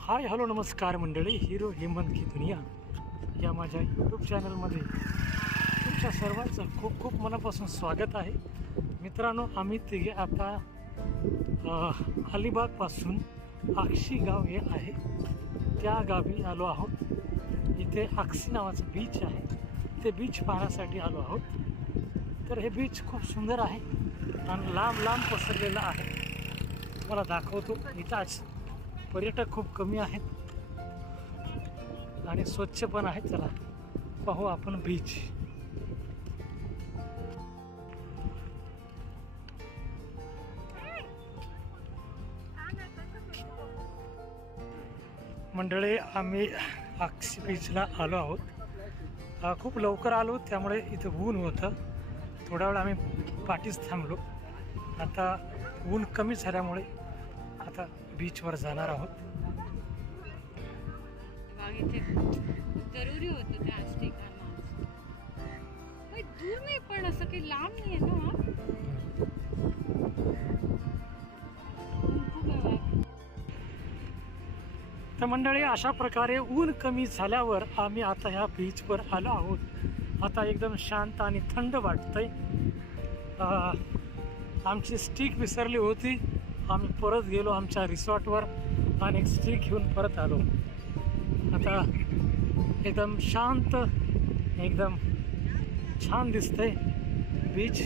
Hi hello नमस्कार मंडळी, hero Hemant की दुनिया या माझ्या यूट्यूब चॅनलमध्ये तुमच्या सर्वांचं खूप खूप मनापासून स्वागत आहे. मित्रांनो, आम्ही तिघे आता अलिबागपासून आक्षी गाव हे आहे त्या गावी आलो आहोत. इथे आक्षी नावाचं बीच आहे, ते बीच पाहण्यासाठी आलो आहोत. तर हे बीच खूप सुंदर आहे आणि लांब लांब पसरलेलं आहे. मला दाखवतो. इथं आज पर्यटक खूप कमी आहेत आणि स्वच्छ पण आहेत. चला पाहू आपण बीच. मंडळी, आम्ही आक्षी बीचला आलो आहोत. खूप लवकर आलो, त्यामुळे इथं ऊन होतं. थोडा वेळ आम्ही पाठीच थांबलो. आता ऊन कमी झाल्यामुळे आता बीचवर जाणार आहोत. जरुरी होतं त्या ठिकाणी. दूर नाही पण असं काही लांब नाही आहे ना. तर मंडळी, अशा प्रकारे ऊन कमी झाल्यावर आम्ही आता ह्या बीचवर आलो आहोत. आता एकदम शांत आणि थंड वाटतंय. आमची स्टिक विसरली होती. आम्ही परत गेलो आमच्या रिसॉर्टवर आणि एक स्टिक घेऊन परत आलो. आता एकदम शांत, एकदम छान दिसतंय. बीच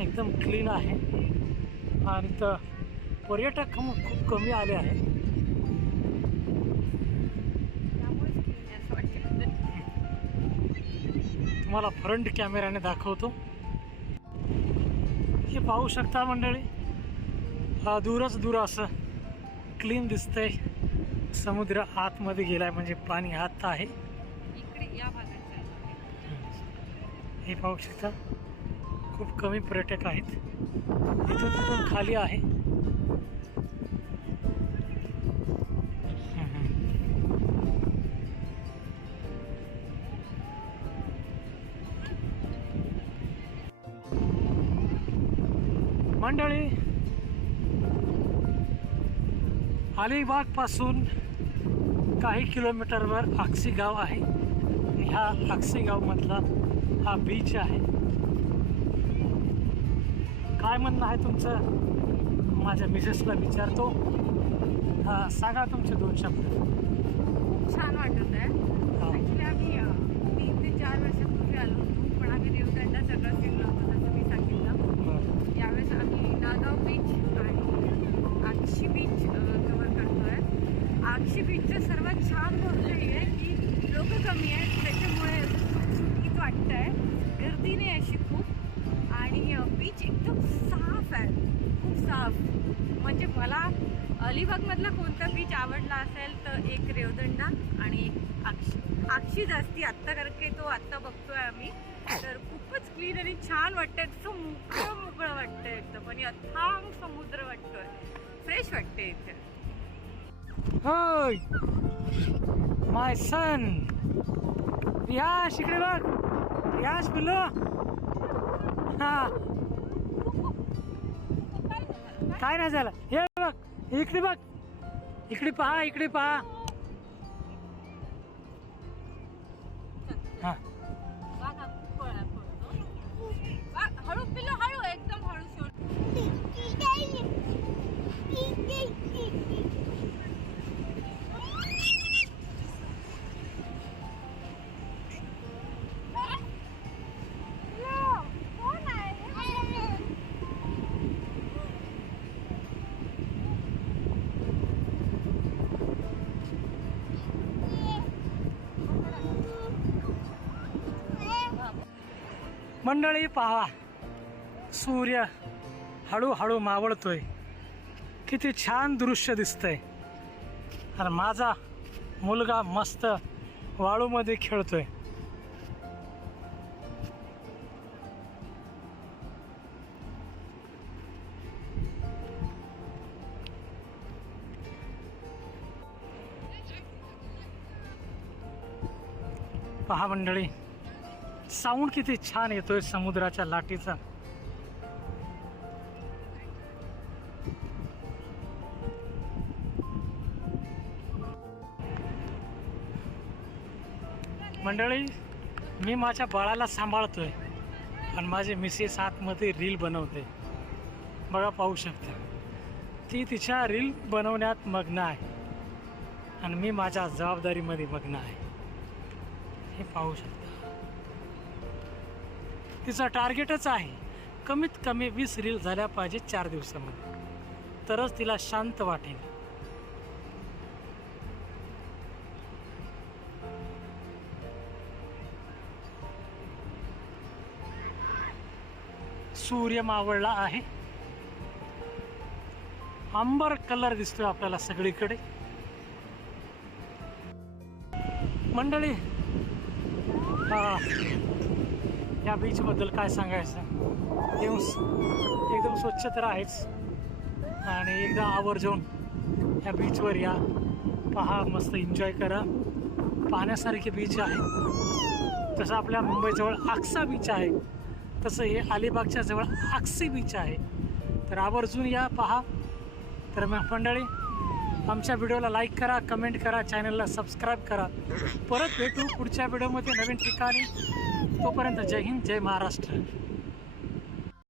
एकदम क्लीन आहे आणि तर पर्यटक खूप कमी आले आहेत. तुम्हाला फ्रंट कॅमेऱ्याने दाखवतो. हे पाहू शकता मंडळी, दूरच दूर असं क्लीन दिसतंय. समुद्र आतमध्ये गेलाय, म्हणजे पाणी आत आहे. इकडे या भागात हे पाहू शकता. खूप कमी पर्यटक आहेत. इथून तिथून खाली आहे. मंडळी, अलिबाग पासून काही किलोमीटरवर आक्षी गाव आहे. ह्या आक्षी गाव मधला हा बीच आहे. काय म्हणणं आहे तुमचं? माझ्या मिसेसला विचारतो. सांगा तुमचे 2 शब्द. छान वाटत आहे. ॲक्च्युली आम्ही 3 ते 4 वर्षापूर्वी आलो होतो, पण आम्ही रेवदंडा सगळं फिरलो होतो जसं मी सांगितलं. यावेळेस आम्ही नागाव बीच आणि आक्षी बीच कव्हर करतोय. आक्षी बीचचं सर्वात छान गोष्ट ही आहे की लोक कमी आहेत, त्याच्यामुळे सुटसुटीत वाटतं आहे. गर्दी नाही अशी खूप, आणि बीच एकदम साफ आहे, खूप साफ. म्हणजे मला अलिबागमधला कोणता बीच आवडला असेल तर एक रेवदंडा आणि एक आक्षी जास्ती आत्ता, कारण की तो आत्ता बघतोय आम्ही. तर खूपच क्लीन आणि छान वाटतंय. तसं मोकळं वाटतंय एकदम, आणि अथांग समुद्र वाटतोय. फ्रेश वाटते इथे. होय, माय सन रियाश, इकडे बघ. रियाश पिल्लो. हा, काय नाही झालं. हे बघ, इकडे बघ, इकडे पहा, इकडे पहा. हा, हळू पिल्लो, हळू, एकदम हळू सोड. मंडळी पहा, सूर्य हळूहळू मावळतोय. किती छान दृश्य दिसतंय. आणि माझा मुलगा मस्त वाळूमध्ये खेळतोय. पहा मंडळी, साऊंड किती छान येतोय समुद्राच्या लाटेचा. मंडळी, मी माझ्या बाळाला सांभाळतोय आणि माझे मिसेस आतमध्ये रील बनवते. बघा, पाहू शकता, ती तिच्या रील बनवण्यात मग्न आहे आणि मी माझ्या जबाबदारीमध्ये मग्न आहे. हे पाहू शकता. तिचं टार्गेटच आहे कमीत कमी 20 रील झाल्या पाहिजे 4 दिवसामध्ये, तरच तिला शांत वाटेल. सूर्य मावळला आहे. अंबर कलर दिसतोय आपल्याला सगळीकडे. मंडळी, या बीच बद्दल काय सांगायचं, एकदम स्वच्छ तर आहेच. आणि एकदा आवर्जून या बीचवर या, पहा, मस्त एन्जॉय करा. पाहण्यासारखे बीच आहे. तसं आपल्या मुंबईजवळ आक्सा बीच आहे, तसं हे अलिबागच्या जवळ आक्सी बीच आहे. तर आवर्जून या, पहा. तर मंडळी, आमच्या व्हिडिओला लाईक करा, कमेंट करा, चॅनलला सबस्क्राईब करा. परत भेटू पुढच्या व्हिडिओमध्ये नवीन ठिकाणी. तोपर्यंत जय हिंद, जय महाराष्ट्र.